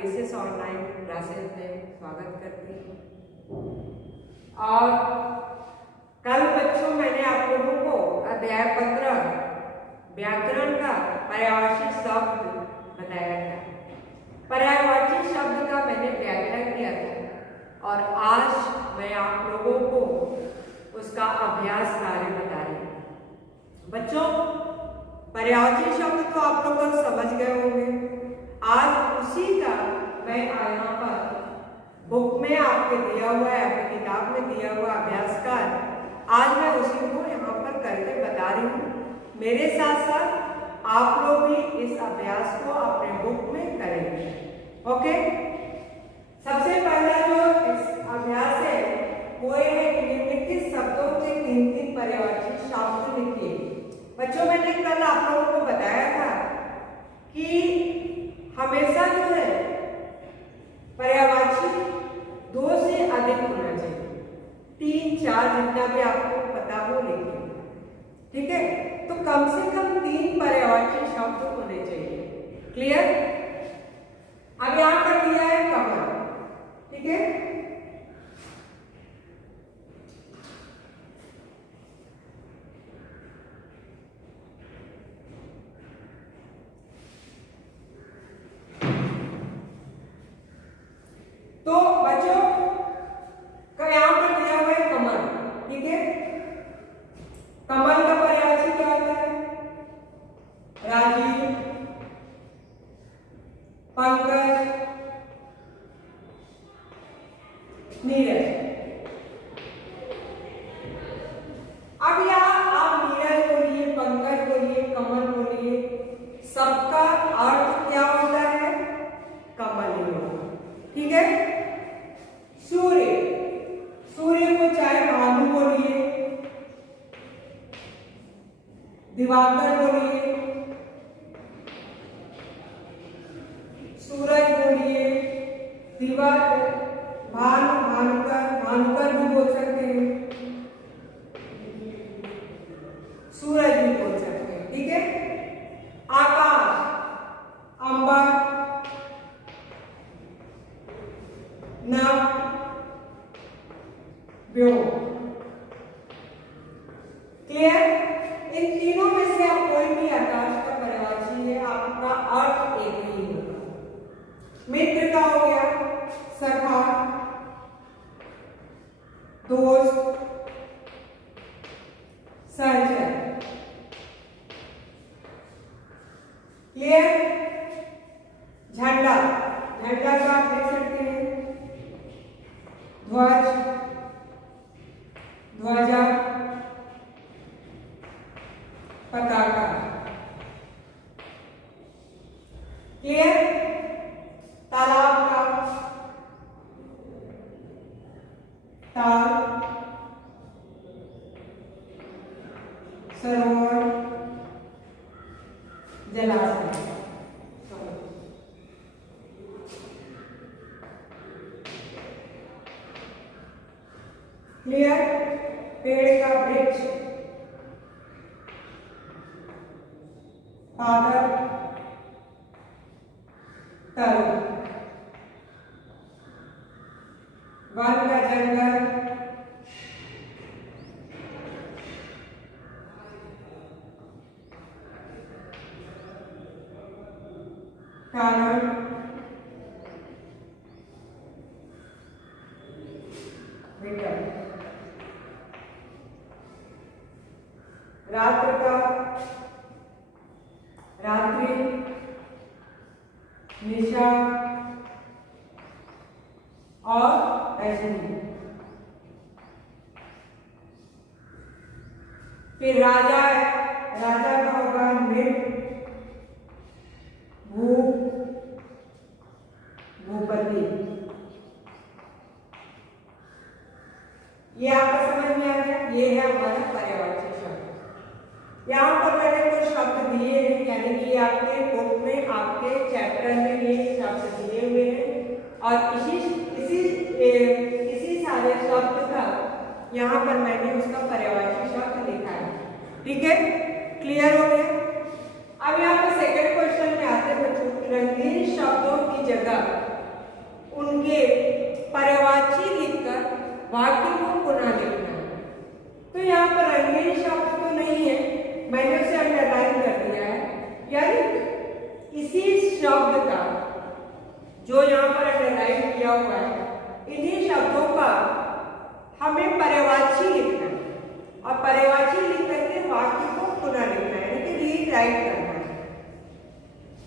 Graces online classes में स्वागत करती हूँ। और कल बच्चों मैंने आप लोगों को अध्याय 15 व्याकरण का पर्यायवाची शब्द बताया था। पर्यायवाची शब्द का मैंने व्याख्यान किया था और आज मैं आप लोगों को उसका अभ्यास कार्य बता रही हूँ। बच्चों, पर्यायवाची शब्द तो आप लोग समझ गए होंगे। आज उसी का मैं यहाँ पर बुक में आपके दिया हुआ है, आपकी किताब में दिया हुआ अभ्यास कार्य, आज मैं उसी को यहाँ पर करके बता रही हूँ। मेरे साथ साथ आप लोग भी इस अभ्यास को अपने बुक में करेंगे। ओके, सबसे पहला जो अभ्यास है वो है कि निम्नलिखित शब्दों के 3-3 पर्यायवाची शब्द लिखिए। बच्चों, मैंने कल आप लोगों को बताया था कि हमेशा जो है पर्यायवाची 2 से अधिक होना चाहिए, 3-4 जितना भी आपको पता हो लिखिए। ठीक है, तो कम से कम 3 पर्यायवाची शब्द होने चाहिए। क्लियर? अब यहां पर दिया है कमल। ठीक है, तो बच्चों यहां पर दिया हुआ है कमल। ठीक है, कमल का पर्यायवाची क्या होता है? राजीव, पंकज, नीरज। अब यहाँ आप नीरज बोलिए, पंकज बोलिए, कमल बोलिए, सबका अर्थ क्या होता है? कमल ही होगा। ठीक है, सूर्य, सूर्य को चाहे भानु बोलिए, दिवाकर बोलिए, सूरज बोलिए, दिवाकर, भानुकर, भानुकर भी बोल सकते हैं, सूरज भी बोल सकते हैं। ठीक है, आकाश, अंबर, नभ, व्योम। क्लियर? इन तीनों में से आप कोई भी आकाश का पर्यायवाची है, आपका अर्थ एक ही होगा। मित्र का हो गया सखा, दोस्त, सहचर। क्लियर? झंडा, झंडा का आप देख सकते हैं, ध्वज, ध्वजा, पताका। क्लियर? तालाब का ताल, सरोवर, जलाशय। क्लियर? पेड़ का वृक्ष, पागल, तल, वन का जंगल, कारण, विकल्प। रात्र का रात्रि, निशा और रजनी। फिर राजा है, राजा का होगा मृग, भूप, भूपति। ये आपको समझ में आ गया? ये है हमारा पर्यायवाची शब्द। यहाँ पर मैंने कुछ शब्द दिए हैं, यानी कि आपके बुक में, आपके चैप्टर में ये शब्द दिए हुए हैं और इसी सारे शब्द का यहाँ पर मैंने उसका पर्यायवाची शब्द लिखा है। ठीक है, क्लियर हो गया? अब यहाँ पर सेकंड क्वेश्चन में आते हैं बच्चों, रंगीन शब्दों की जगह वाक्य को पुनः लिखना है। तो यहाँ पर रंगीन शब्द तो नहीं है, मैंने उसे अंडरलाइन कर दिया है, यानी इसी शब्द का जो यहाँ पर अंडरलाइन किया हुआ है, इन्हीं शब्दों का हमें पर्यायवाची लिखना है और पर्यायवाची लिख करके वाक्य को पुनः लिखना है, यानी कि रीराइट करना है।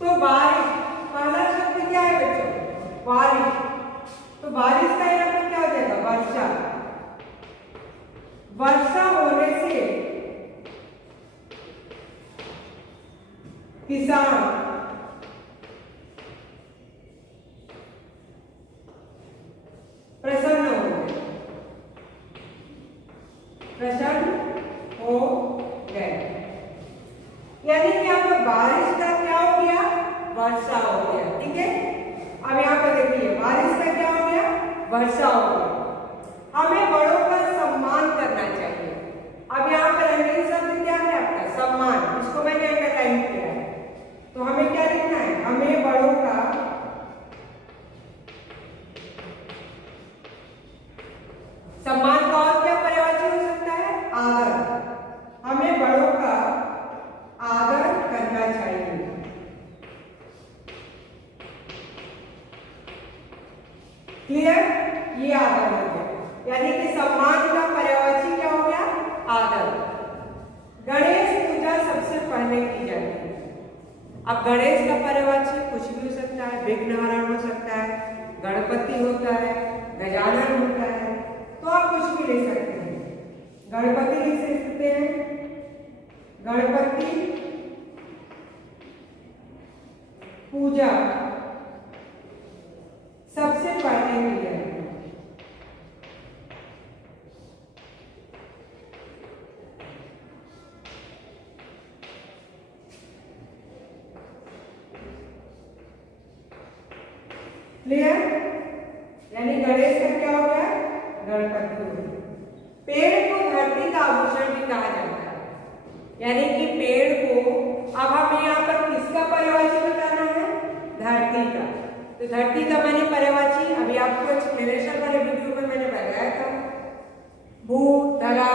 तो बारिश, पहला शब्द क्या है बच्चों? बारिश। तो बारिश का यहाँ पर क्या हो जाएगा? वर्षा। वर्षा होने से किसान प्रसन्न हो गए, प्रसन्न हो गए, यानी कि यहाँ पर बारिश का क्या हो गया? वर्षा हो गया। ठीक है, अब यहाँ पर देखिए बारिश का क्या हो गया? वर्षा हो गया। हमें बड़ों का सम्मान करना चाहिए। अब यहाँ पर अंग्रेजी शब्द क्या है आपका? सम्मान। इसको मैंने अंडरलाइन किया है। तो हमें क्या लिखना है? हमें बड़ों का सम्मान का और क्या पर्यायवाची हो सकता है? आदर। हमें बड़ों का आदर करना चाहिए। क्लियर? ये आदर हो गया, यानी कि सम्मान का पर्यायवाची क्या हो गया? आदर। गणेश पूजा सबसे पहले की जाती है। अब गणेश का पर्यायवाची कुछ भी हो सकता है, विघ्नहरण हो सकता है, गणपति होता है, गजानन होता है, तो आप कुछ भी ले सकते हैं। गणपति लिख सकते हैं, गणपति पूजा सबसे पहले की जाती है। क्लियर? यानी गणेश का क्या हो गया? गणपति हो गया। पेड़ को धरती का आभूषण भी कहा जाता है, यानी कि पेड़ को, अब हमें यहाँ पर किसका पर्यायवाची बताना है? धरती का। तो धरती का मैंने पर्यायवाची अभी आपको एक्सप्लेनेशन वाले वीडियो में मैंने बताया था। भू, धरा,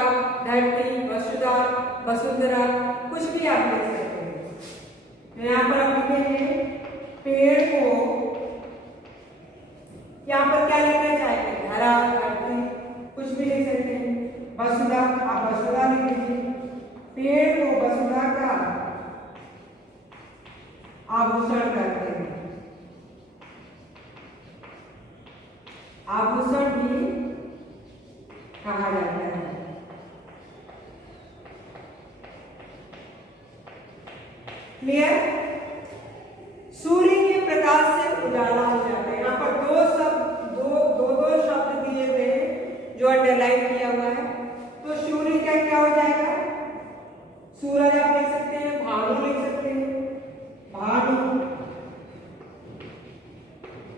धरती, वसुधा, वसुंधरा, कुछ भी आप ले सकते हैं। तो यहाँ पर हम लिखेंगे पेड़ को, यहाँ पर क्या लिखना चाहेंगे? धरा, धरती, कुछ भी लिख सकते हैं। वसुधा, आप वसुधा लिख लीजिए। पेड़ को वसुधा का आभूषण करते हैं। आभूषण भी कहा जाता है। क्लियर? सूर्य के प्रकाश से उजाला हो जाता है। यहाँ पर दो शब्द दिए हुए हैं जो अंडरलाइन किया हुआ है। तो सूर्य का क्या हो जाएगा? सूरज आप लिख सकते हैं, भानु लिख सकते हैं। भानु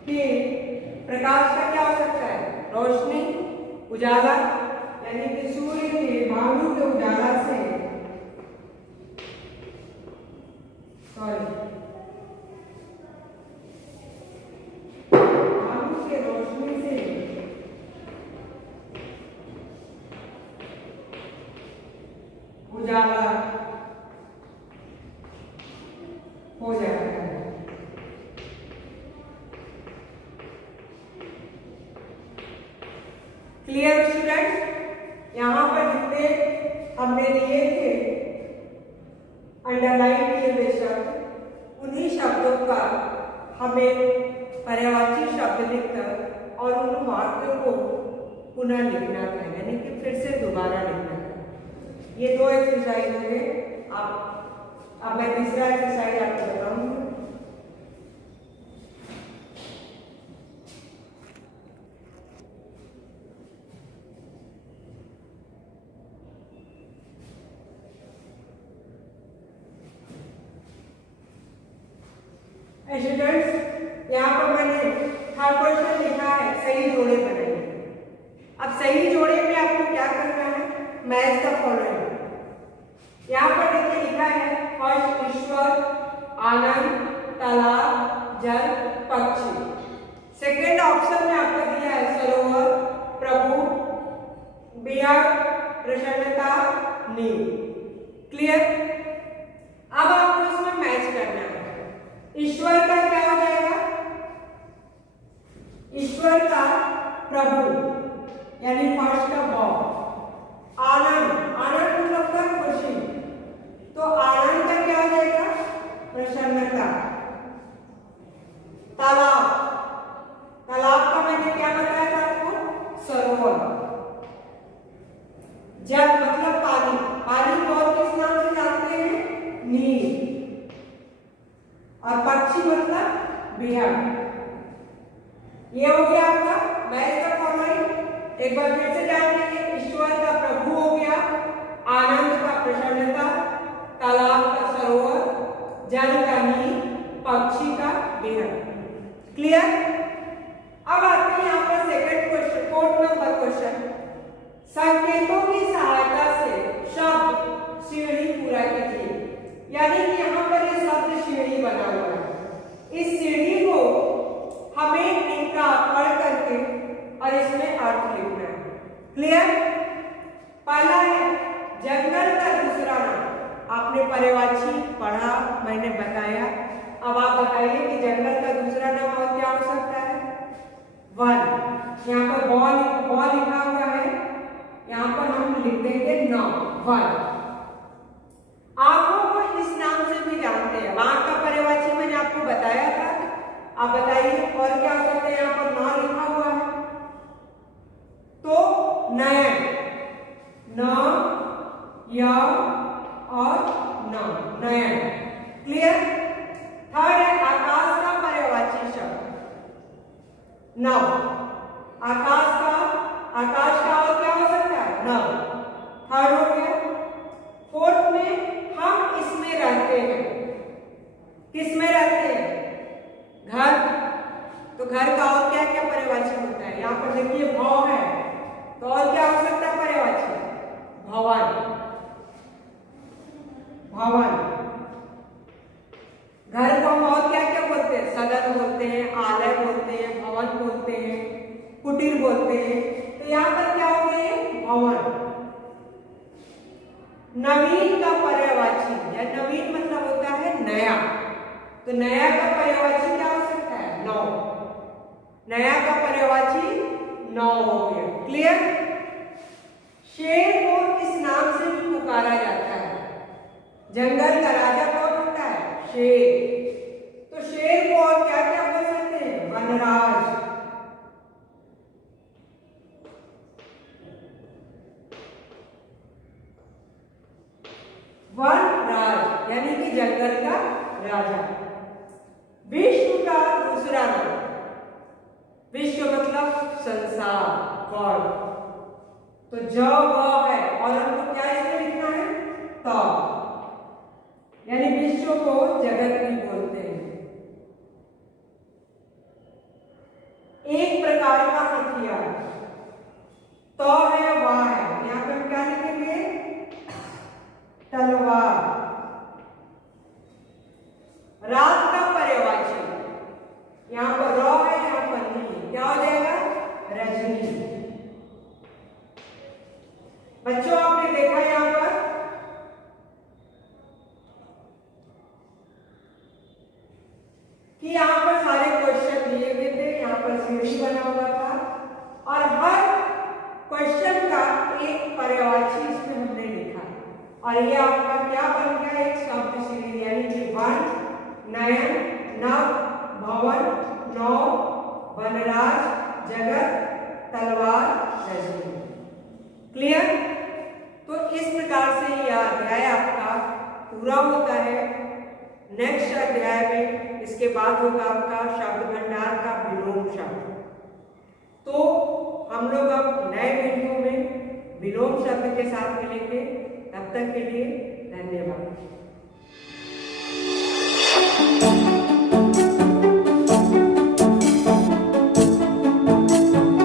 के प्रकाश का क्या हो सकता है? रोशनी, उजाला, यानी कि सूर्य के, भानु के उजाला से, भानु के रोशनी से उजाला हो जाता है। Clear students? यहाँ पर जितने हमने लिए थे अंडरलाइन किए हुए शब्द, उन्हीं शब्दों का हमें पर्यायवाची शब्द लिखकर और उन वाक्यों को पुनः लिखना था, यानी कि फिर से दोबारा लिखना था। ये दो एक्सरसाइज हुए। अब मैं तीसरा एक्सरसाइज आपको बताऊंगी। स्टूडेंट्स, यहाँ पर मैंने थर्ड क्वेश्चन लिखा है सही जोड़े बनाइए। अब सही जोड़े में आपको क्या करना है? Match the following. यहाँ पर देखिए लिखा है फर्स्ट ईश्वर, आनंद, तालाब, जल, पक्षी। सेकेंड ऑप्शन में आपको दिया है सरोवर, प्रभु, बियर्ड प्रसन्नता, नींव। क्लियर? अब आपको इसमें मैच करना है। ईश्वर का क्या हो जाएगा? ईश्वर का प्रभु यानी फर्स्ट का गॉड। आनंद, आनंद मतलब का खुशी, तो आनंद का क्या हो जाएगा? प्रसन्नता। तालाब, तालाब का मैंने क्या बताया था आपको? सरोवर। जल मतलब पानी, पानी को और किस नाम से जानते हैं? नील। और पक्षी मतलब बिहार। ये हो गया आपका मैच का फॉलोइंग। एक बार फिर से जान लीजिए। ईश्वर का प्रभु हो गया, आनंद का प्रसन्नता, तालाब का सरोवर, जल का नील, पक्षी का बिहार। क्लियर? अब आते हैं यहाँ पर सेकंड क्वेश्चन, 4 नंबर क्वेश्चन। संकेतों की सहायता से शब्द सीढ़ी पूरा कीजिए। यानी कि यहाँ पर ये शब्द सीढ़ी बना हुआ है। इस सीढ़ी को हमें इनका पढ़ करके और इसमें अर्थ लिखना है। क्लियर? पहला है जंगल का दूसरा नाम। आपने पर्यायवाची पढ़ा, मैंने बताया। अब आप बताइए कि जंगल का दूसरा नाम और क्या हो सकता है? वन। यहाँ पर बॉल लिखा हुआ है, यहाँ पर हम लिख देंगे नौ, वन। आंखों को इस नाम से भी जानते हैं। आंख का पर्यायवाची मैंने आपको बताया था। आप बताइए और क्या हो सकता है? यहाँ पर नौ लिखा हुआ है, तो नयन, न, य और न, नयन। क्लियर? थर्ड है आकाश का पर्यायवाची शब्द नव। आकाश का और क्या हो सकता है? नव। थर्ड हो गया। फोर्थ में हम इसमें रहते हैं। किस में रहते हैं? घर। तो घर का और क्या क्या पर्यायवाची होता है? यहाँ पर देखिए भव है, तो और क्या हो सकता है पर्यायवाची? भवन, भवन। घर को हम और क्या क्या बोलते हैं? सदन बोलते हैं, आलय बोलते हैं, भवन बोलते हैं, कुटीर बोलते हैं। तो यहाँ पर क्या हो गए? भवन। नवीन का पर्यायवाची या नवीन मतलब होता है नया, तो नया का पर्यायवाची क्या हो सकता है? नौ। नया का पर्यायवाची नौ हो गया। क्लियर? शेर को इस नाम से भी पुकारा जाता है। जंगल का राजा कौन होता है? शेर। तो शेर को और क्या क्या बोल सकते हैं? वनराज। वनराज यानी कि जंगल का राजा। विश्व का दूसरा नाम, विश्व मतलब संसार, गॉड। तो ज व है और हमको क्या इसमें लिखना है? तो यानी विश्व को जगत भी बोलते हैं। एक प्रकार का हथियार, तो है वाह है, यहाँ पे हम क्या लिखेंगे? तलवार। रात का पर्यायवाची, यहाँ पर रॉ है, यहाँ पर नी, क्या हो जाएगा? रजनी। बच्चों आपने देखा यहाँ पर कि यहाँ पर सारे क्वेश्चन दिए हुए थे, यहाँ पर सीढ़ी बना हुआ था और हर क्वेश्चन का एक पर्यायवाची इसमें हमने लिखा और ये आपका क्या बन गया? एक शब्द सीढ़ी। यानी कि वन, नयन, नव, भवन, नौ, वनराज, जगत, तलवार, रजनी। क्लियर? तो इस प्रकार से यह अध्याय आपका पूरा होता है। नेक्स्ट अध्याय में इसके बाद होगा आपका शब्द भंडार का विलोम शब्द। तो हम लोग अब नए वीडियो में विलोम शब्द के साथ मिलेंगे। तब तक के लिए धन्यवाद।